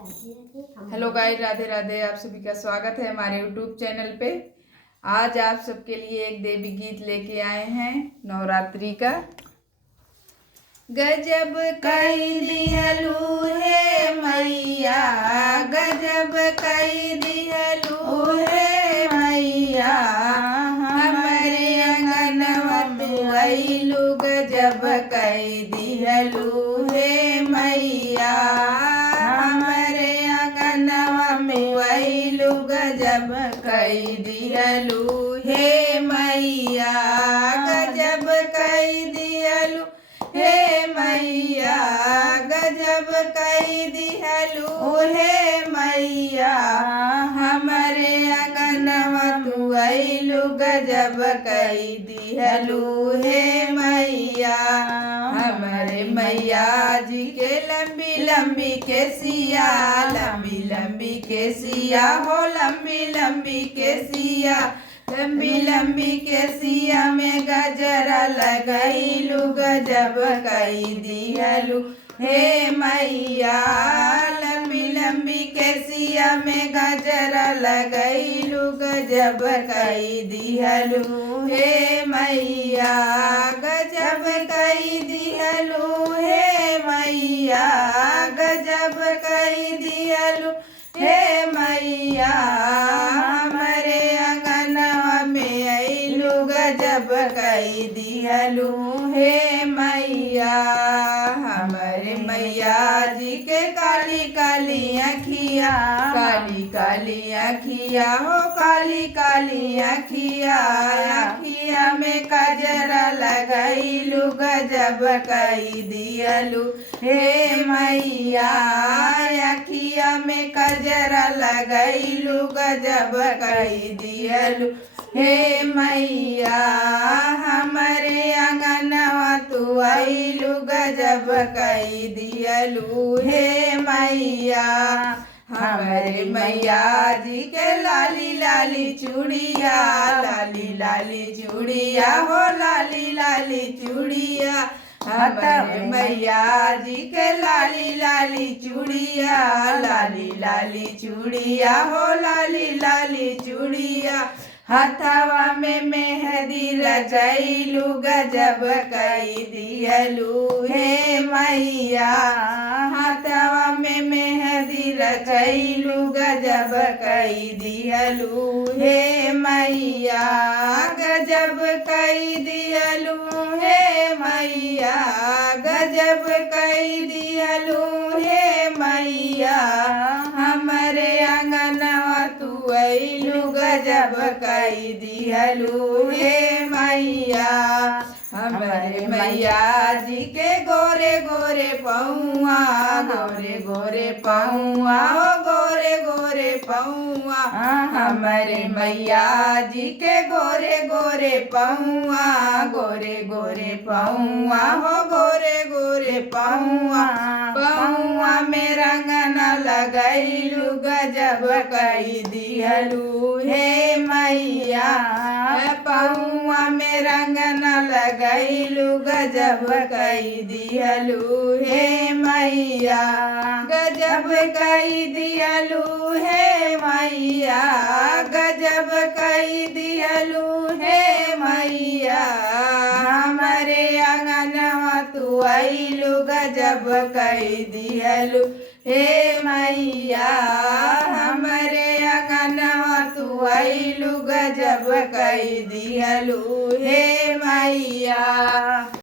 Hello guys, Radhe Radhe. आप सभी का स्वागत है हमारे यूट्यूब चैनल पे। आज आप सबके लिए एक देवी गीत लेके आए हैं नवरात्रि का। गजब कई दिहलू है मैया, गजब कई दिहलू है मैया, हमारे अंगनवा तू अइलू, गजब कई दिहलू है मैया, गजब कई दिहलू हे मैया, गजब कई दिहलू हे मैया, गजब कई दिहलू हे मैया, हमारे अंगनवा तू अइलू, गजब कई दिहलू हे मैया। हमारे मैया जी के लंबी लंबी केसिया, लंबी लंबी केसिया हो, लंबी लंबी केसिया, लंबी लंबी केसिया में गजरा लगैलू, गजब कई दिहलू हे मैया, लंबी लंबी केसिया में गजरा लगैलू, गजब कई दिहलू हे मैया, गजब कई दिहलू हे मैया, गजब कई दिहलू हे मैया, हमारे अंगनवा में अइलू, गजब कई दिहलू हे मैया। हमारे मैया जी के काली काली अखिया, काली काली अखिया हो, काली काली अखिया, अखिया में गजरा लगैलू, गजब कई दिहलू हे मैया, अखिया में गजरा लगैलू, गजब कई दिहलू हे मैया, हमारे अंगनवा तू अइलू, गजब कई दिहलू हे मैया। हमारे मैया जी के लाली लाली चूड़िया, लाली लाली चूड़िया हो, लाली लाली चूड़िया, हमारे मैया जी के लाली लाली चूड़िया, लाली लाली चूड़िया हो, लाली लाली चूड़िया, हथवा में मेहंदी रचैलू, गजब कई दिहलू हे मैया, हथवा में मेहंदी रचैलू, गजब कई दिहलू हे मैया, गजब कई दिहलू हे मैया, गजब कई दिहलू हे मैया, हमारे अंगनवा तू अइलू, गजब कई दिहलू हे मैया। हमारे मैया जी के गोरे गोरे पहुआ, गोरे गोरे पहुआ हो, गोरे गोरे पहुआ, हमारे मैया जी के गोरे गोरे पहुआ, गोरे गोरे पहुआ हो, गोरे गोरे पहुआ, पहुआ में रंगना लगैलू, गजब कई दिहलू हे मैया, पहुआ में रंगना लगैलू, गजब कई दिहलू हे मैया, गजब कई दिहलू हे मैया, गजब कई दिहलू हे मैया, हमारे अंगनवा तू अइलू, गजब कई दिहलू हे मैया, हमारे अंगनवा तू अइलू, गजब कई दिहलू